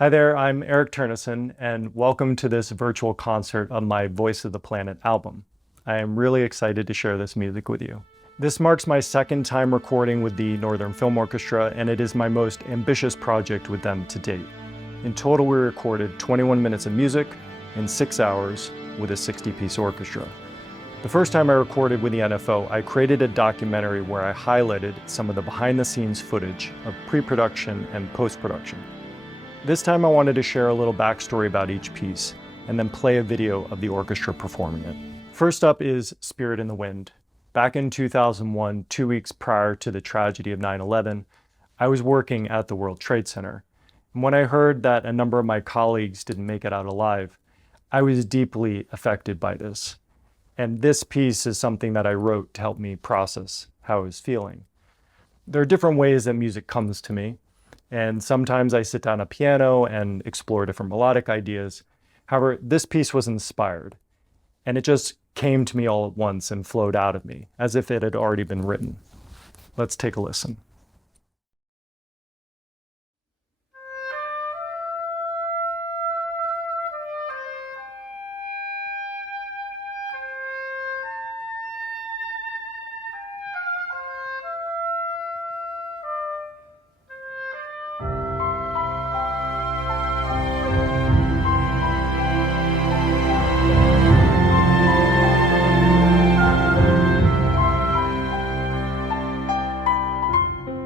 Hi there, I'm Eric Turnison, and welcome to this virtual concert of my Voice of the Planet album. I am really excited to share this music with you. This marks my second time recording with the Northern Film Orchestra, and it is my most ambitious project with them to date. In total, we recorded 21 minutes of music in 6 hours with a 60-piece orchestra. The first time I recorded with the NFO, I created a documentary where I highlighted some of the behind-the-scenes footage of pre-production and post-production. This time I wanted to share a little backstory about each piece, and then play a video of the orchestra performing it. First up is Spirit in the Wind. Back in 2001, 2 weeks prior to the tragedy of 9/11, I was working at the World Trade Center. And when I heard that a number of my colleagues didn't make it out alive, I was deeply affected by this. And this piece is something that I wrote to help me process how I was feeling. There are different ways that music comes to me, and sometimes I sit down at a piano and explore different melodic ideas. However, this piece was inspired, and it just came to me all at once and flowed out of me, as if it had already been written. Let's take a listen.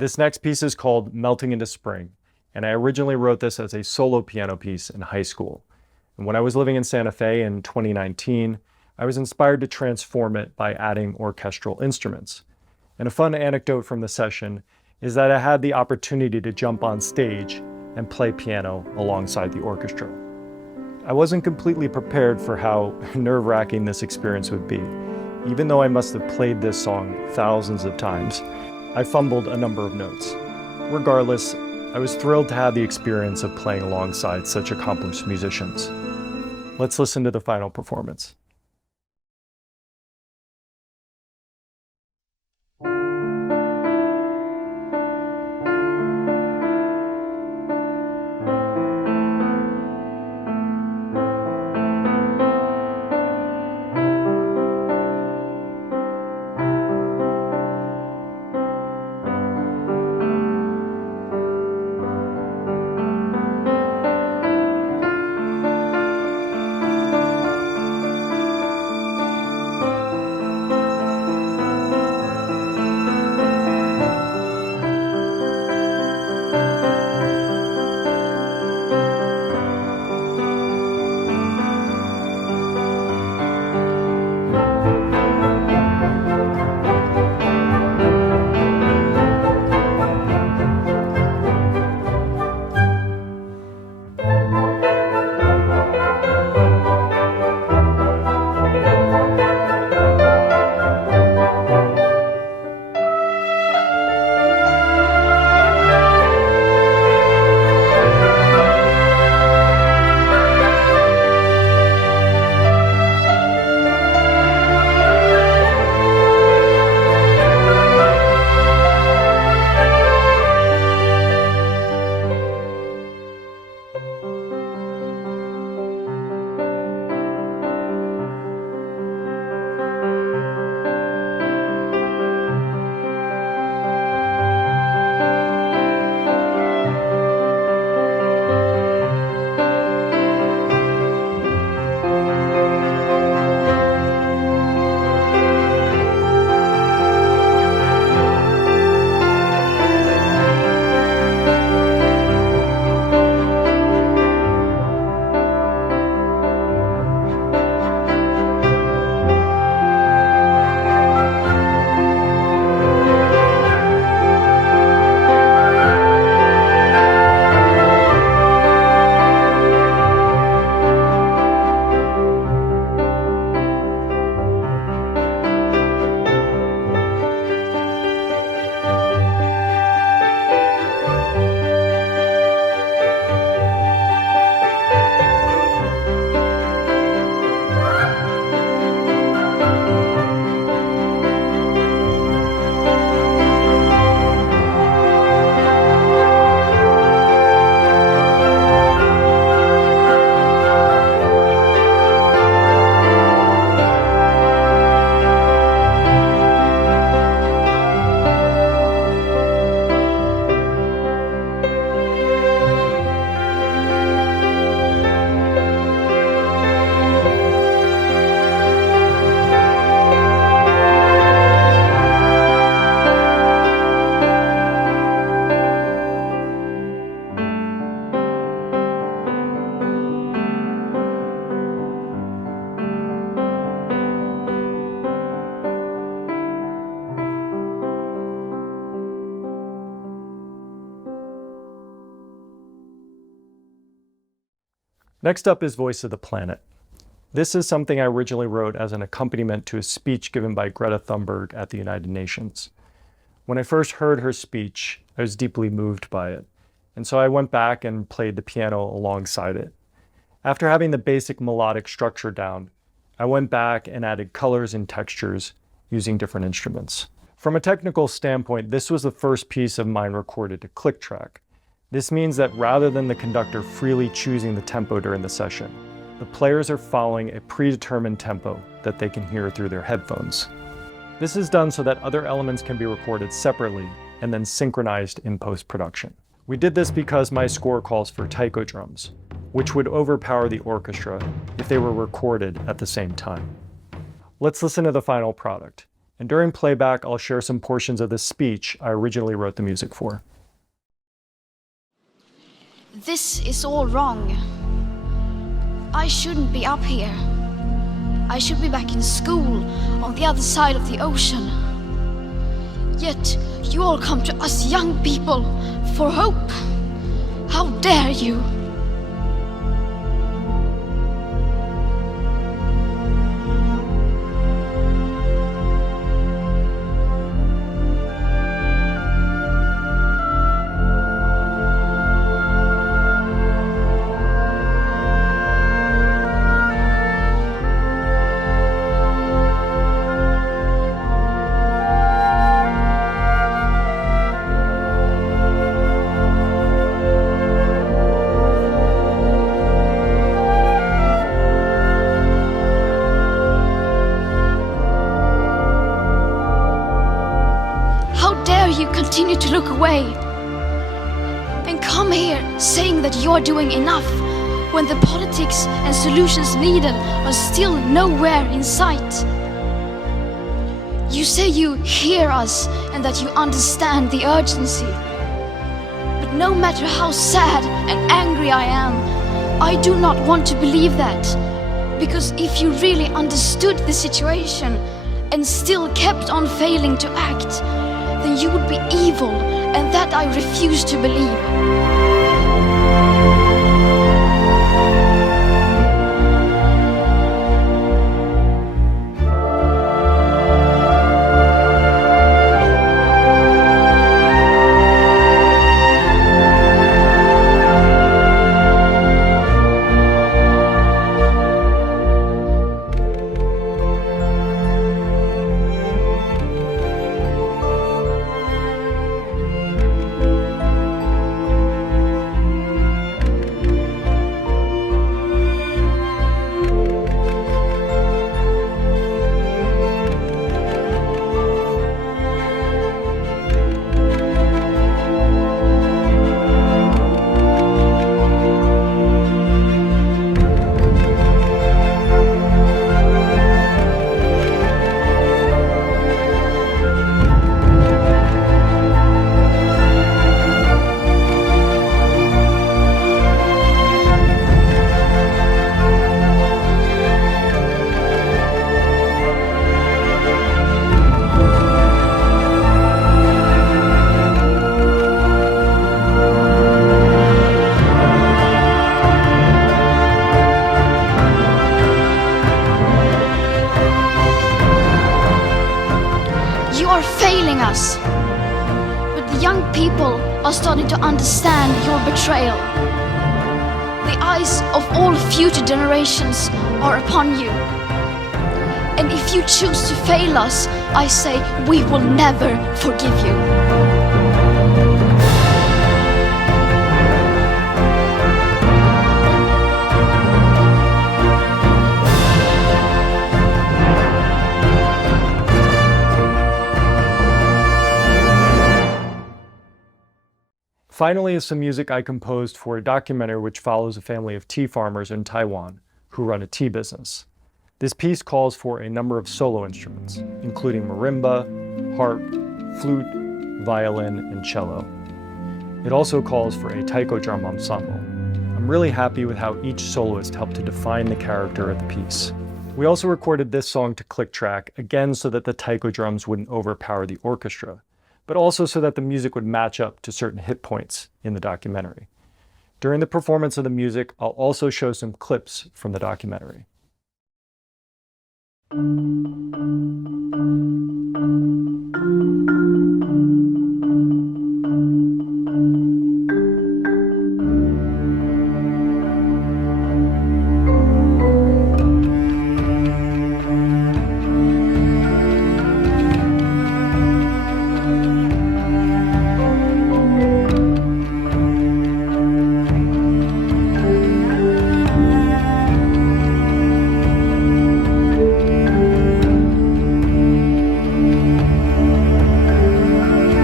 This next piece is called Melting into Spring, and I originally wrote this as a solo piano piece in high school. And when I was living in Santa Fe in 2019, I was inspired to transform it by adding orchestral instruments. And a fun anecdote from the session is that I had the opportunity to jump on stage and play piano alongside the orchestra. I wasn't completely prepared for how nerve-wracking this experience would be. Even though I must have played this song thousands of times, I fumbled a number of notes. Regardless, I was thrilled to have the experience of playing alongside such accomplished musicians. Let's listen to the final performance. Next up is Voice of the Planet. This is something I originally wrote as an accompaniment to a speech given by Greta Thunberg at the United Nations. When I first heard her speech, I was deeply moved by it, and so I went back and played the piano alongside it. After having the basic melodic structure down, I went back and added colors and textures using different instruments. From a technical standpoint, this was the first piece of mine recorded to click track. This means that rather than the conductor freely choosing the tempo during the session, the players are following a predetermined tempo that they can hear through their headphones. This is done so that other elements can be recorded separately and then synchronized in post-production. We did this because my score calls for taiko drums, which would overpower the orchestra if they were recorded at the same time. Let's listen to the final product, And during playback, I'll share some portions of the speech I originally wrote the music for. This is all wrong. I shouldn't be up here. I should be back in school on the other side of the ocean. Yet you all come to us young people for hope. How dare you? You continue to look away and come here saying that you're doing enough when the politics and solutions needed are still nowhere in sight. You say you hear us and that you understand the urgency. But no matter how sad and angry I am, I do not want to believe that. Because if you really understood the situation and still kept on failing to act, then you would be evil, and that I refuse to believe. Us. But the young people are starting to understand your betrayal. The eyes of all future generations are upon you. And if you choose to fail us, I say we will never forgive you. Finally is some music I composed for a documentary which follows a family of tea farmers in Taiwan who run a tea business. This piece calls for a number of solo instruments, including marimba, harp, flute, violin, and cello. It also calls for a taiko drum ensemble. I'm really happy with how each soloist helped to define the character of the piece. We also recorded this song to click track, again so that the taiko drums wouldn't overpower the orchestra, but also so that the music would match up to certain hit points in the documentary. During the performance of the music, I'll also show some clips from the documentary.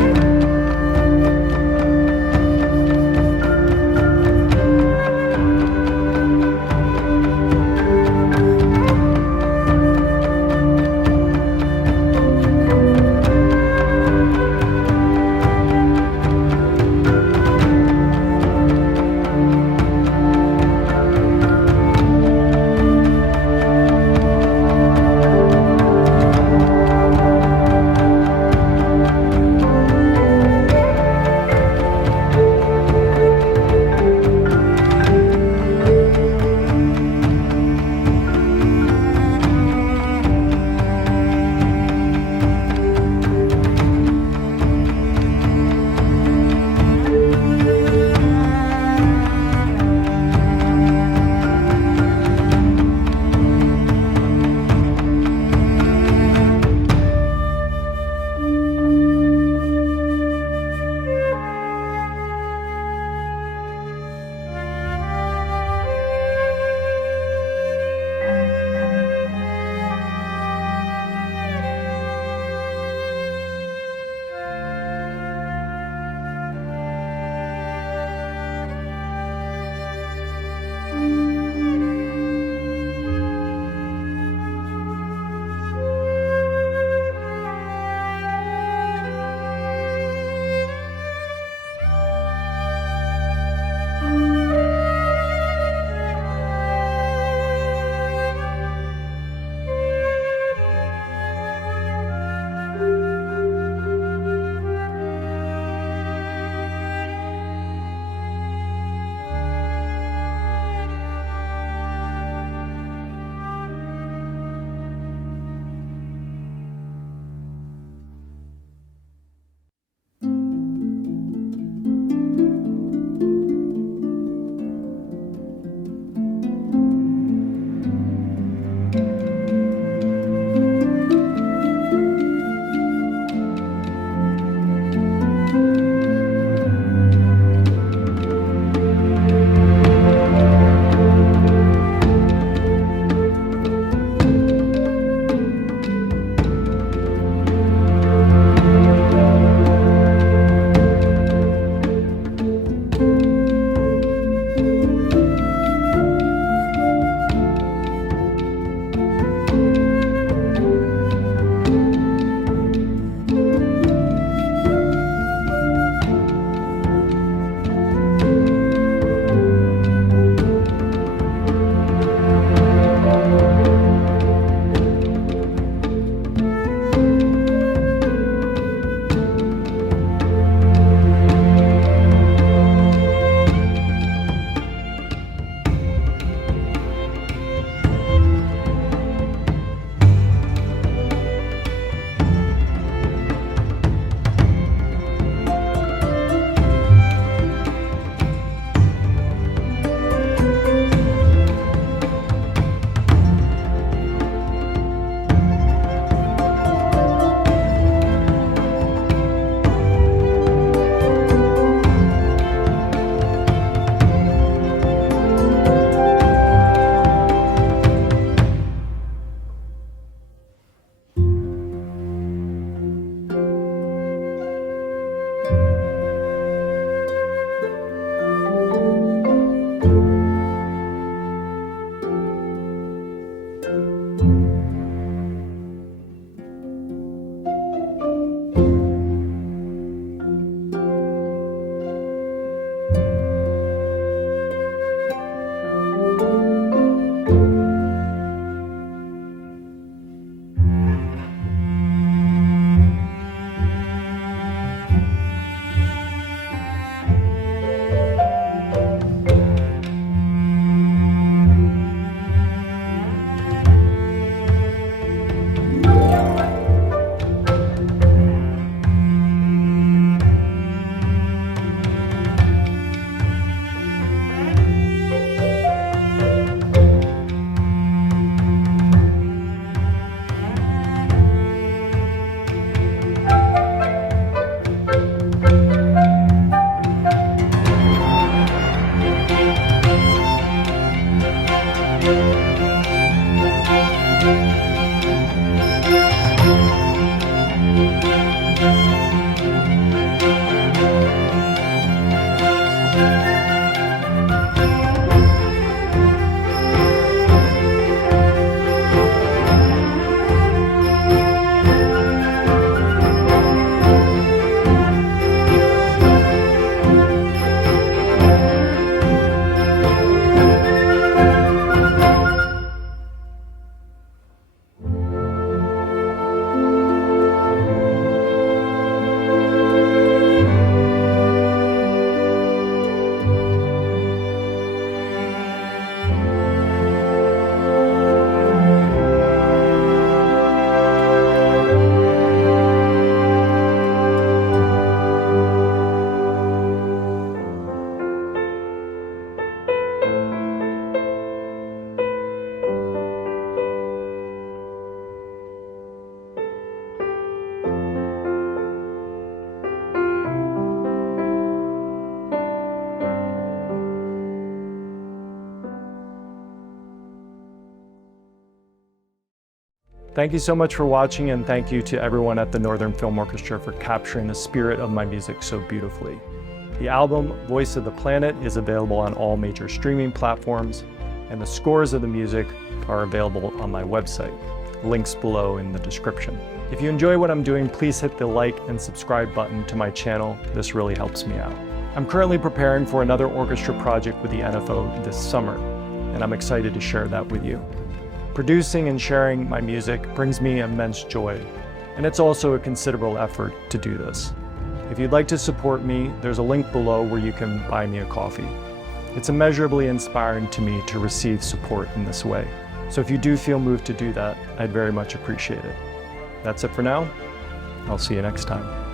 Thank you so much for watching, and thank you to everyone at the Northern Film Orchestra for capturing the spirit of my music so beautifully. The album Voice of the Planet is available on all major streaming platforms, and the scores of the music are available on my website. Links below in the description. If you enjoy what I'm doing, please hit the like and subscribe button to my channel. This really helps me out. I'm currently preparing for another orchestra project with the NFO this summer, and I'm excited to share that with you. Producing and sharing my music brings me immense joy, and it's also a considerable effort to do this. If you'd like to support me, there's a link below where you can buy me a coffee. It's immeasurably inspiring to me to receive support in this way. So if you do feel moved to do that, I'd very much appreciate it. That's it for now. I'll see you next time.